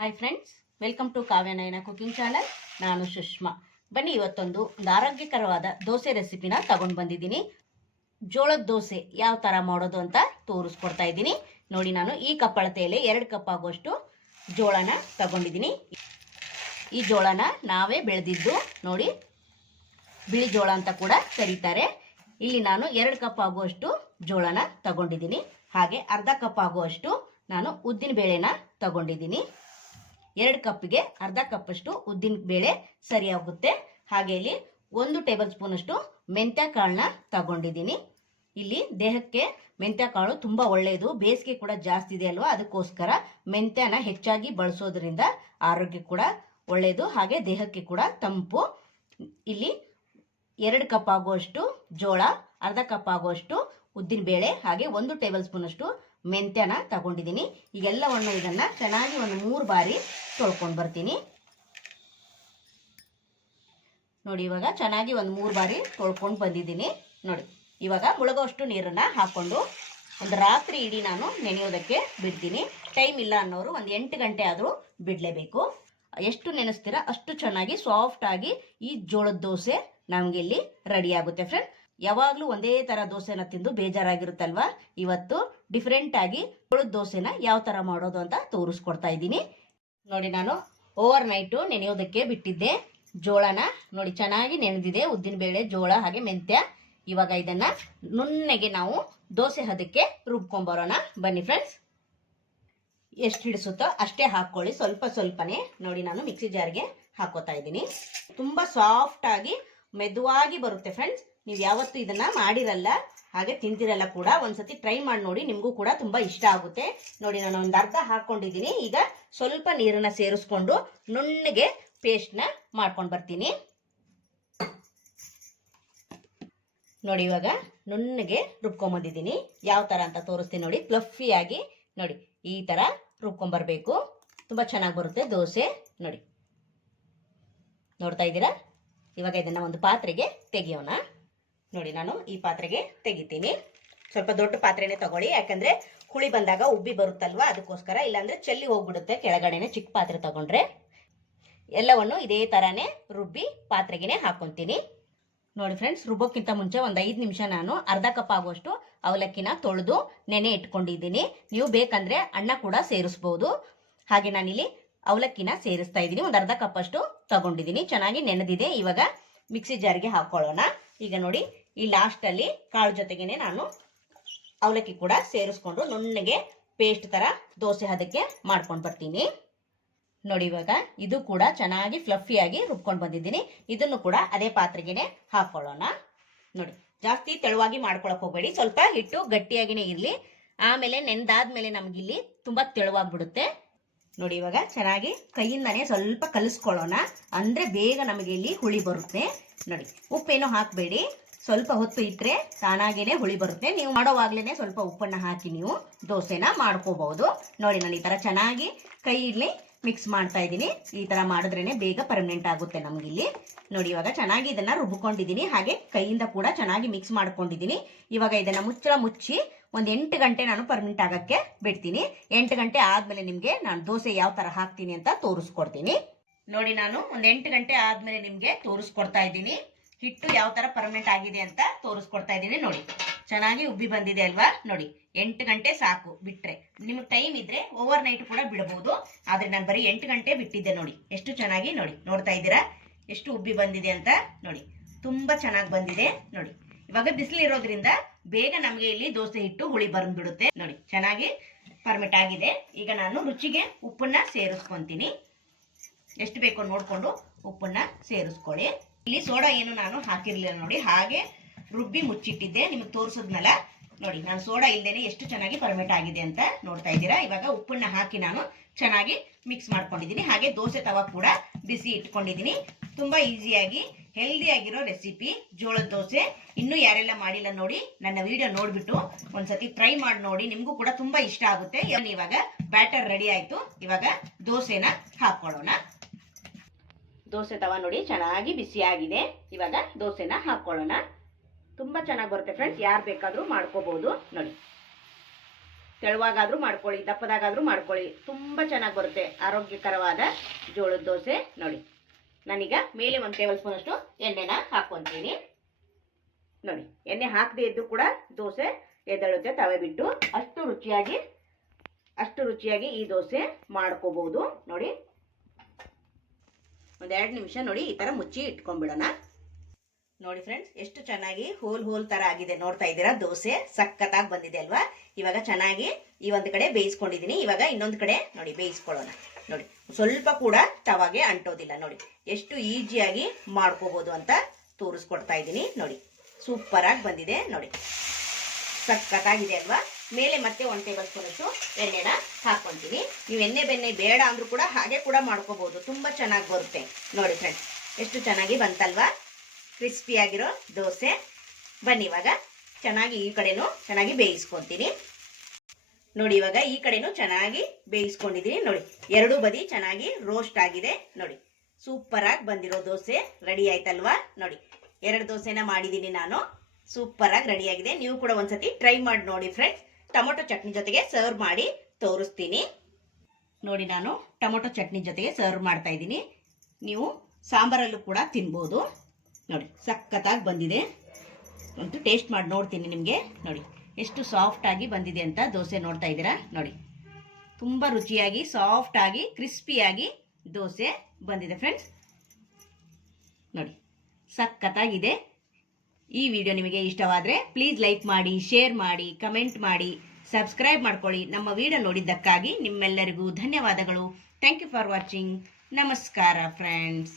Hi friends, welcome to Kavyanayana cooking channel. ನಾನು ಸುಷ್ಮಾ. ಬನ್ನಿ, ಇವತ್ತೊಂದು ಆರೋಗ್ಯಕರವಾದ ದೋಸೆ ರೆಸಿಪಿನ ತಗೊಂಡು ಬಂದಿದ್ದೀನಿ. ಜೋಳದ ದೋಸೆ ಯಾವ ಥರ ಮಾಡೋದು ಅಂತ ತೋರಿಸ್ಕೊಡ್ತಾ ಇದ್ದೀನಿ. ನೋಡಿ, ನಾನು ಈ ಕಪ್ ಅಳತೆಯಲ್ಲಿ 2 ಕಪ್ ಆಗುವಷ್ಟು ಜೋಳನ ತಗೊಂಡಿದ್ದೀನಿ. ಈ ಜೋಳನ ನಾವೇ ಬೆಳೆದಿದ್ದು, ನೋಡಿ ಬಿಳಿ ಜೋಳ ಅಂತ ಕೂಡ ಕರೀತಾರೆ. ಇಲ್ಲಿ ನಾನು 2 ಕಪ್ ಆಗುವಷ್ಟು ಜೋಳನ ತಗೊಂಡಿದ್ದೀನಿ. ಹಾಗೆ ಅರ್ಧ ಕಪ್ ಆಗುವಷ್ಟು ನಾನು ಉದ್ದಿನ ಬೇಳೆನ ತಗೊಂಡಿದ್ದೀನಿ. 2 ಕಪ್ಗೆ ಅರ್ಧ ಕಪ್ ಅಷ್ಟು ಉದ್ದಿನ ಬೇಳೆ ಸರಿಯಾಗುತ್ತೆ. ಹಾಗೆ ಇಲ್ಲಿ 1 ಟೇಬಲ್ ಸ್ಪೂನ್ ಅಷ್ಟು ಮೆಂತ್ಯ ಕಾಳನ್ನ ತಗೊಂಡಿದ್ದೀನಿ. ಇಲ್ಲಿ ದೇಹಕ್ಕೆ ಮೆಂತ್ಯ ಕಾಳು ತುಂಬ ಒಳ್ಳೆಯದು, ಬೇಸಿಗೆ ಕೂಡ ಜಾಸ್ತಿ ಇದೆ ಅಲ್ವಾ, ಅದಕ್ಕೋಸ್ಕರ ಮೆಂತ್ಯನ ಹೆಚ್ಚಾಗಿ ಬಳಸೋದ್ರಿಂದ ಆರೋಗ್ಯ ಕೂಡ ಒಳ್ಳೆಯದು, ಹಾಗೆ ದೇಹಕ್ಕೆ ಕೂಡ ತಂಪು. ಇಲ್ಲಿ 2 ಕಪ್ ಆಗುವಷ್ಟು ಜೋಳ, ಅರ್ಧ ಕಪ್ ಆಗುವಷ್ಟು ಉದ್ದಿನ ಬೇಳೆ, ಹಾಗೆ 1 ಟೇಬಲ್ ಸ್ಪೂನ್ ಅಷ್ಟು ಮೆಂತ್ಯನ ತಗೊಂಡಿದ್ದೀನಿ. ಈಗೆಲ್ಲವನ್ನು ಇದನ್ನ ಚೆನ್ನಾಗಿ ಒಂದು 3 ಬಾರಿ ತೊಳ್ಕೊಂಡು ಬರ್ತೀನಿ. ನೋಡಿ, ಇವಾಗ ಚೆನ್ನಾಗಿ ಒಂದು 3 ಬಾರಿ ತೊಳ್ಕೊಂಡು ಬಂದಿದ್ದೀನಿ. ನೋಡಿ, ಇವಾಗ ಮುಳುಗೋಷ್ಟು ನೀರನ್ನ ಹಾಕೊಂಡು ಒಂದು ರಾತ್ರಿ ಇಡೀ ನಾನು ನೆನೆಯೋದಕ್ಕೆ ಬಿಡ್ತೀನಿ. ಟೈಮ್ ಇಲ್ಲ ಅನ್ನೋರು ಒಂದು 8 ಗಂಟೆ ಆದರೂ ಬಿಡಲೇಬೇಕು. ಎಷ್ಟು ನೆನೆಸ್ತೀರಾ ಅಷ್ಟು ಚೆನ್ನಾಗಿ ಸಾಫ್ಟ್ ಆಗಿ ಈ ಜೋಳದ ದೋಸೆ ನಮಗೆ ಇಲ್ಲಿ ರೆಡಿ ಆಗುತ್ತೆ. ಫ್ರೆಂಡ್, ಯಾವಾಗಲೂ ಒಂದೇ ಥರ ದೋಸೆನ ತಿಂದು ಬೇಜಾರಾಗಿರುತ್ತಲ್ವಾ, ಇವತ್ತು ಡಿಫ್ರೆಂಟ್ ಆಗಿ ಜೋಳದ ದೋಸೆನ ಯಾವ ಥರ ಮಾಡೋದು ಅಂತ ತೋರಿಸ್ಕೊಡ್ತಾ ಇದ್ದೀನಿ. ನೋಡಿ, ನಾನು ಓವರ್ ನೈಟು ನೆನೆಯೋದಕ್ಕೆ ಬಿಟ್ಟಿದ್ದೆ ಜೋಳನ. ನೋಡಿ, ಚೆನ್ನಾಗಿ ನೆನೆದಿದೆ ಉದ್ದಿನಬೇಳೆ, ಜೋಳ ಹಾಗೆ ಮೆಂತ್ಯ. ಇವಾಗ ಇದನ್ನ ನುಣ್ಣಗೆ ನಾವು ದೋಸೆ ಹದಕ್ಕೆ ರುಬ್ಕೊಂಬರೋಣ. ಬನ್ನಿ ಫ್ರೆಂಡ್ಸ್, ಎಷ್ಟು ಹಿಡಿಸುತ್ತೋ ಅಷ್ಟೇ ಹಾಕ್ಕೊಳ್ಳಿ, ಸ್ವಲ್ಪ ಸ್ವಲ್ಪನೇ. ನೋಡಿ, ನಾನು ಮಿಕ್ಸಿ ಜಾರ್ಗೆ ಹಾಕೋತಾ ಇದ್ದೀನಿ. ತುಂಬ ಸಾಫ್ಟ್ ಆಗಿ ಮೆದುವಾಗಿ ಬರುತ್ತೆ ಫ್ರೆಂಡ್ಸ್. ನೀವು ಯಾವತ್ತೂ ಇದನ್ನ ಮಾಡಿರಲ್ಲ, ಹಾಗೆ ತಿಂತಿರಲ್ಲ ಕೂಡ, ಒಂದ್ಸತಿ ಟ್ರೈ ಮಾಡಿ ನೋಡಿ, ನಿಮಗೂ ಕೂಡ ತುಂಬಾ ಇಷ್ಟ ಆಗುತ್ತೆ. ನೋಡಿ, ನಾನು ಒಂದು ಅರ್ಧ ಹಾಕೊಂಡಿದ್ದೀನಿ. ಈಗ ಸ್ವಲ್ಪ ನೀರನ್ನ ಸೇರಿಸ್ಕೊಂಡು ನುಣ್ಣಗೆ ಪೇಸ್ಟ್ನ ಮಾಡ್ಕೊಂಡು ಬರ್ತೀನಿ. ನೋಡಿ, ಇವಾಗ ನುಣ್ಣಗೆ ರುಬ್ಕೊಂಬಂದಿದ್ದೀನಿ. ಯಾವ ತರ ಅಂತ ತೋರಿಸ್ತೀನಿ ನೋಡಿ. ಫ್ಲಫಿಯಾಗಿ ನೋಡಿ ಈ ತರ ರುಬ್ಕೊಂಬರ್ಬೇಕು, ತುಂಬಾ ಚೆನ್ನಾಗಿ ಬರುತ್ತೆ ದೋಸೆ. ನೋಡಿ, ನೋಡ್ತಾ ಇದ್ದೀರಾ? ಇವಾಗ ಇದನ್ನ ಒಂದು ಪಾತ್ರೆಗೆ ತೆಗಿಯೋಣ. ನೋಡಿ, ನಾನು ಈ ಪಾತ್ರೆಗೆ ತೆಗಿತೀನಿ. ಸ್ವಲ್ಪ ದೊಡ್ಡ ಪಾತ್ರೆನೇ ತಗೊಳ್ಳಿ, ಯಾಕಂದ್ರೆ ಹುಳಿ ಬಂದಾಗ ಉಬ್ಬಿ ಬರುತ್ತಲ್ವಾ, ಅದಕ್ಕೋಸ್ಕರ. ಇಲ್ಲಾಂದ್ರೆ ಚೆಲ್ಲಿ ಹೋಗ್ಬಿಡುತ್ತೆ ಕೆಳಗಡೆನೆ. ಚಿಕ್ಕ ಪಾತ್ರೆ ತಗೊಂಡ್ರೆ ಎಲ್ಲವನ್ನು ಇದೇ ತರಾನೇ ರುಬ್ಬಿ ಪಾತ್ರೆಗೆನೆ ಹಾಕೊಂತೀನಿ. ನೋಡಿ ಫ್ರೆಂಡ್ಸ್, ರುಬ್ಬೋಕ್ಕಿಂತ ಮುಂಚೆ ಒಂದು 5 ನಿಮಿಷ ನಾನು ಅರ್ಧ ಕಪ್ ಆಗುವಷ್ಟು ಅವಲಕ್ಕಿನ ತೊಳೆದು ನೆನೆ ಇಟ್ಕೊಂಡಿದ್ದೀನಿ. ನೀವು ಬೇಕಂದ್ರೆ ಅನ್ನ ಕೂಡ ಸೇರಿಸಬಹುದು. ಹಾಗೆ ನಾನಿಲ್ಲಿ ಅವಲಕ್ಕಿನ ಸೇರಿಸ್ತಾ ಇದ್ದೀನಿ. ಒಂದು ಅರ್ಧ ಕಪ್ ಅಷ್ಟು ತಗೊಂಡಿದ್ದೀನಿ, ಚೆನ್ನಾಗಿ ನೆನೆದಿದೆ. ಇವಾಗ ಮಿಕ್ಸಿ ಜಾರ್ಗೆ ಹಾಕೊಳ್ಳೋಣ. ಈಗ ನೋಡಿ, ಈ ಲಾಸ್ಟ್ ಅಲ್ಲಿ ಕಾಳು ಜೊತೆಗೇನೆ ನಾನು ಅವಲಕ್ಕಿ ಕೂಡ ಸೇರಿಸ್ಕೊಂಡು ನುಣ್ಣಗೆ ಪೇಸ್ಟ್ ತರ ದೋಸೆ ಹದಕ್ಕೆ ಮಾಡ್ಕೊಂಡು ಬರ್ತೀನಿ. ನೋಡಿ, ಇವಾಗ ಇದು ಕೂಡ ಚೆನ್ನಾಗಿ ಫ್ಲಫಿಯಾಗಿ ರುಬ್ಕೊಂಡು ಬಂದಿದ್ದೀನಿ. ಇದನ್ನು ಕೂಡ ಅದೇ ಪಾತ್ರೆಗೆನೆ ಹಾಕೊಳ್ಳೋಣ. ನೋಡಿ, ಜಾಸ್ತಿ ತೆಳುವಾಗಿ ಮಾಡ್ಕೊಳಕ್ ಹೋಗ್ಬೇಡಿ, ಸ್ವಲ್ಪ ಹಿಟ್ಟು ಗಟ್ಟಿಯಾಗಿನೇ ಇರ್ಲಿ. ಆಮೇಲೆ ನೆಂದಾದ್ಮೇಲೆ ನಮ್ಗಿಲ್ಲಿ ತುಂಬಾ ತೆಳುವಾಗ್ಬಿಡುತ್ತೆ. ನೋಡಿ, ಇವಾಗ ಚೆನ್ನಾಗಿ ಕೈಯಿಂದಾನೇ ಸ್ವಲ್ಪ ಕಲಿಸ್ಕೊಳ್ಳೋಣ, ಅಂದ್ರೆ ಬೇಗ ನಮಗೆ ಇಲ್ಲಿ ಹುಳಿ ಬರುತ್ತೆ. ನೋಡಿ, ಉಪ್ಪೇನು ಹಾಕಬೇಡಿ, ಸ್ವಲ್ಪ ಹೊತ್ತು ಇಟ್ಟರೆ ತಾನಾಗೇನೆ ಹುಳಿ ಬರುತ್ತೆ. ನೀವು ಮಾಡೋವಾಗ್ಲೇನೆ ಸ್ವಲ್ಪ ಉಪ್ಪನ್ನ ಹಾಕಿ ನೀವು ದೋಸೆನ ಮಾಡ್ಕೋಬಹುದು. ನೋಡಿ, ನಾನು ಈ ತರ ಚೆನ್ನಾಗಿ ಕೈಯಲ್ಲಿ ಮಿಕ್ಸ್ ಮಾಡ್ತಾ ಇದ್ದೀನಿ. ಈ ತರ ಮಾಡಿದ್ರೇನೆ ಬೇಗ ಪರ್ಮನೆಂಟ್ ಆಗುತ್ತೆ ನಮ್ಗಿಲ್ಲಿ. ನೋಡಿ, ಇವಾಗ ಚೆನ್ನಾಗಿ ಇದನ್ನ ರುಬ್ಕೊಂಡಿದ್ದೀನಿ, ಹಾಗೆ ಕೈಯಿಂದ ಕೂಡ ಚೆನ್ನಾಗಿ ಮಿಕ್ಸ್ ಮಾಡ್ಕೊಂಡಿದ್ದೀನಿ. ಇವಾಗ ಇದನ್ನ ಮುಚ್ಚಳ ಮುಚ್ಚಿ ಒಂದು 8 ಗಂಟೆ ನಾನು ಪರ್ಮನೆಂಟ್ ಆಗಕ್ಕೆ ಬಿಡ್ತೀನಿ. 8 ಗಂಟೆ ಆದ್ಮೇಲೆ ನಿಮ್ಗೆ ನಾನು ದೋಸೆ ಯಾವ ತರ ಹಾಕ್ತೀನಿ ಅಂತ ತೋರಿಸ್ಕೊಡ್ತೀನಿ. ನೋಡಿ, ನಾನು ಒಂದು 8 ಗಂಟೆ ಆದ್ಮೇಲೆ ನಿಮ್ಗೆ ತೋರಿಸ್ಕೊಡ್ತಾ ಇದ್ದೀನಿ. ಹಿಟ್ಟು ಯಾವ ತರ ಪರ್ಮನೆಂಟ್ ಆಗಿದೆ ಅಂತ ತೋರಿಸ್ಕೊಡ್ತಾ ಇದ್ದೀನಿ. ನೋಡಿ, ಚೆನ್ನಾಗಿ ಉಬ್ಬಿ ಬಂದಿದೆ ಅಲ್ವಾ? ನೋಡಿ, 8 ಗಂಟೆ ಸಾಕು ಬಿಟ್ರೆ. ನಿಮ್ಗೆ ಟೈಮ್ ಇದ್ರೆ ಓವರ್ ನೈಟ್ ಕೂಡ ಬಿಡಬಹುದು, ಆದ್ರೆ ನಾನು ಬರೀ 8 ಗಂಟೆ ಬಿಟ್ಟಿದ್ದೆ. ನೋಡಿ, ಎಷ್ಟು ಚೆನ್ನಾಗಿ ನೋಡಿ, ನೋಡ್ತಾ ಇದ್ದೀರಾ ಎಷ್ಟು ಉಬ್ಬಿ ಬಂದಿದೆ ಅಂತ. ನೋಡಿ, ತುಂಬಾ ಚೆನ್ನಾಗಿ ಬಂದಿದೆ. ನೋಡಿ, ಇವಾಗ ಬಿಸಿಲು ಇರೋದ್ರಿಂದ ಬೇಗ ನಮಗೆ ಇಲ್ಲಿ ದೋಸೆ ಹಿಟ್ಟು ಹುಳಿ ಬಂದ್ಬಿಡುತ್ತೆ. ನೋಡಿ, ಚೆನ್ನಾಗಿ ಪರ್ಮೆಂಟ್ ಆಗಿದೆ. ಈಗ ನಾನು ರುಚಿಗೆ ಉಪ್ಪನ್ನ ಸೇರಿಸ್ಕೊಂತೀನಿ. ಎಷ್ಟು ಬೇಕೋ ನೋಡ್ಕೊಂಡು ಉಪ್ಪನ್ನ ಸೇರಿಸ್ಕೊಳ್ಳಿ. ಇಲ್ಲಿ ಸೋಡಾ ಏನು ನಾನು ಹಾಕಿರ್ಲಿಲ್ಲ ನೋಡಿ, ಹಾಗೆ ರುಬ್ಬಿ ಮುಚ್ಚಿಟ್ಟಿದ್ದೆ. ನಿಮಗೆ ತೋರಿಸಿದ್ನಲ್ಲ, ನೋಡಿ ನಾನು ಸೋಡಾ ಇಲ್ದೇನೆ ಎಷ್ಟು ಚೆನ್ನಾಗಿ ಪರ್ಮೆಂಟ್ ಆಗಿದೆ ಅಂತ ನೋಡ್ತಾ ಇದ್ದೀರಾ. ಇವಾಗ ಉಪ್ಪನ್ನ ಹಾಕಿ ನಾನು ಚೆನ್ನಾಗಿ ಮಿಕ್ಸ್ ಮಾಡ್ಕೊಂಡಿದ್ದೀನಿ. ಹಾಗೆ ದೋಸೆ ತವ ಕೂಡ ಬಿಸಿ ಇಟ್ಕೊಂಡಿದ್ದೀನಿ. ತುಂಬಾ ಈಸಿಯಾಗಿ ಹೆಲ್ದಿ ಆಗಿರೋ ರೆಸಿಪಿ ಜೋಳದ ದೋಸೆ. ಇನ್ನೂ ಯಾರೆಲ್ಲ ಮಾಡಿಲ್ಲ ನೋಡಿ, ನನ್ನ ವಿಡಿಯೋ ನೋಡ್ಬಿಟ್ಟು ಒಂದ್ಸತಿ ಟ್ರೈ ಮಾಡಿ ನೋಡಿ, ನಿಮ್ಗೂ ಕೂಡ ತುಂಬಾ ಇಷ್ಟ ಆಗುತ್ತೆ. ಇವಾಗ ಬ್ಯಾಟರ್ ರೆಡಿ ಆಯ್ತು. ಇವಾಗ ದೋಸೆನ ಹಾಕೊಳ್ಳೋಣ. ದೋಸೆ ತವ ನೋಡಿ ಚೆನ್ನಾಗಿ ಬಿಸಿ ಆಗಿದೆ. ಇವಾಗ ದೋಸೆನ ಹಾಕೊಳ್ಳೋಣ. ತುಂಬಾ ಚೆನ್ನಾಗಿ ಬರುತ್ತೆ ಫ್ರೆಂಡ್ಸ್, ಯಾರು ಬೇಕಾದ್ರೂ ಮಾಡ್ಕೋಬಹುದು. ನೋಡಿ, ತೆಳುವಾಗಾದ್ರೂ ಮಾಡ್ಕೊಳ್ಳಿ, ದಪ್ಪದಾಗಾದ್ರೂ ಮಾಡ್ಕೊಳ್ಳಿ, ತುಂಬ ಚೆನ್ನಾಗಿ ಬರುತ್ತೆ ಆರೋಗ್ಯಕರವಾದ ಜೋಳದ ದೋಸೆ. ನೋಡಿ ನಾನೀಗ ಮೇಲೆ 1 ಟೇಬಲ್ ಸ್ಪೂನ್ ಅಷ್ಟು ಎಣ್ಣೆನ ಹಾಕ್ಕೊಂತೀನಿ. ನೋಡಿ ಎಣ್ಣೆ ಹಾಕದೇ ಇದ್ದು ಕೂಡ ದೋಸೆ ಎದ್ದೇಳುತ್ತೆ ತವೆ ಬಿಟ್ಟು. ಅಷ್ಟು ರುಚಿಯಾಗಿ ಈ ದೋಸೆ ಮಾಡ್ಕೋಬಹುದು. ನೋಡಿ 1-2 ನಿಮಿಷ ನೋಡಿ ಈ ತರ ಮುಚ್ಚಿ ಇಟ್ಕೊಂಡ್ಬಿಡೋಣ. ನೋಡಿ ಫ್ರೆಂಡ್ಸ್, ಎಷ್ಟು ಚೆನ್ನಾಗಿ ಹೋಲ್ ತರ ಆಗಿದೆ, ನೋಡ್ತಾ ಇದ್ದೀರಾ? ದೋಸೆ ಸಖತ್ತಾಗಿ ಬಂದಿದೆ ಅಲ್ವಾ? ಇವಾಗ ಚೆನ್ನಾಗಿ ಈ ಒಂದು ಕಡೆ ಬೇಯಿಸ್ಕೊಂಡಿದೀನಿ. ಇವಾಗ ಇನ್ನೊಂದು ಕಡೆ ನೋಡಿ ಬೇಯಿಸ್ಕೊಳ್ಳೋಣ. ನೋಡಿ ಸ್ವಲ್ಪ ಕೂಡ ತವಾಗೆ ಅಂಟೋದಿಲ್ಲ. ನೋಡಿ ಎಷ್ಟು ಈಸಿಯಾಗಿ ಮಾಡ್ಕೋಬಹುದು ಅಂತ ತೋರಿಸ್ಕೊಡ್ತಾ ಇದ್ದೀನಿ. ನೋಡಿ ಸೂಪರ್ ಆಗಿ ಬಂದಿದೆ. ನೋಡಿ ಸಖತ್ತಾಗಿದೆ ಅಲ್ವಾ? ಮೇಲೆ ಮತ್ತೆ 1 ಟೇಬಲ್ ಸ್ಪೂನ್ ಅಷ್ಟು ಎಣ್ಣೆನ ಹಾಕೊಂತೀನಿ. ನೀವು ಎಣ್ಣೆ ಬೆಣ್ಣೆ ಬೇಡ ಅಂದ್ರೂ ಕೂಡ ಹಾಗೆ ಕೂಡ ಮಾಡ್ಕೋಬಹುದು, ತುಂಬಾ ಚೆನ್ನಾಗಿ ಬರುತ್ತೆ. ನೋಡಿ ಫ್ರೆಂಡ್ಸ್, ಎಷ್ಟು ಚೆನ್ನಾಗಿ ಬಂತಲ್ವಾ ಕ್ರಿಸ್ಪಿಯಾಗಿರೋ ದೋಸೆ. ಬನ್ನಿ ಇವಾಗ ಚೆನ್ನಾಗಿ ಈ ಕಡೆನೂ ಚೆನ್ನಾಗಿ ಬೇಯಿಸ್ಕೊಂತೀನಿ. ನೋಡಿ ಇವಾಗ ಈ ಕಡೆನೂ ಚೆನ್ನಾಗಿ ಬೇಯಿಸ್ಕೊಂಡಿದ್ದೀನಿ. ನೋಡಿ ಎರಡೂ ಬದಿ ಚೆನ್ನಾಗಿ ರೋಸ್ಟ್ ಆಗಿದೆ. ನೋಡಿ ಸೂಪರ್ ಆಗಿ ಬಂದಿರೋ ದೋಸೆ ರೆಡಿ ಆಯ್ತಲ್ವಾ? ನೋಡಿ 2 ದೋಸೆನ ಮಾಡಿದ್ದೀನಿ ನಾನು. ಸೂಪರ್ ಆಗಿ ರೆಡಿ ಆಗಿದೆ. ನೀವು ಕೂಡ ಒಂದ್ಸತಿ ಟ್ರೈ ಮಾಡಿ ನೋಡಿ ಫ್ರೆಂಡ್ಸ್. ಟೊಮೊಟೊ ಚಟ್ನಿ ಜೊತೆಗೆ ಸರ್ವ್ ಮಾಡಿ ತೋರಿಸ್ತೀನಿ. ನೋಡಿ ನಾನು ಟೊಮೊಟೊ ಚಟ್ನಿ ಜೊತೆಗೆ ಸರ್ವ್ ಮಾಡ್ತಾ ಇದ್ದೀನಿ. ನೀವು ಸಾಂಬಾರಲ್ಲೂ ಕೂಡ ತಿನ್ಬೋದು. ನೋಡಿ ಸಖತ್ತಾಗಿ ಬಂದಿದೆ. ಒಂದು ಟೇಸ್ಟ್ ಮಾಡಿ ನೋಡ್ತೀನಿ ನಿಮಗೆ. ನೋಡಿ ಎಷ್ಟು ಸಾಫ್ಟ್ ಆಗಿ ಬಂದಿದೆ ಅಂತ ದೋಸೆ ನೋಡ್ತಾ ಇದ್ದೀರಾ? ನೋಡಿ ತುಂಬ ರುಚಿಯಾಗಿ ಸಾಫ್ಟ್ ಆಗಿ ಕ್ರಿಸ್ಪಿಯಾಗಿ ದೋಸೆ ಬಂದಿದೆ ಫ್ರೆಂಡ್ಸ್. ನೋಡಿ ಸಖತ್ತಾಗಿದೆ. ಈ ವಿಡಿಯೋ ನಿಮಗೆ ಇಷ್ಟವಾದರೆ ಪ್ಲೀಸ್ ಲೈಕ್ ಮಾಡಿ, ಶೇರ್ ಮಾಡಿ, ಕಮೆಂಟ್ ಮಾಡಿ, ಸಬ್ಸ್ಕ್ರೈಬ್ ಮಾಡ್ಕೊಳ್ಳಿ. ನಮ್ಮ ವಿಡಿಯೋ ನೋಡಿದ್ದಕ್ಕಾಗಿ ನಿಮ್ಮೆಲ್ಲರಿಗೂ ಧನ್ಯವಾದಗಳು. Thank you for watching. ನಮಸ್ಕಾರ ಫ್ರೆಂಡ್ಸ್.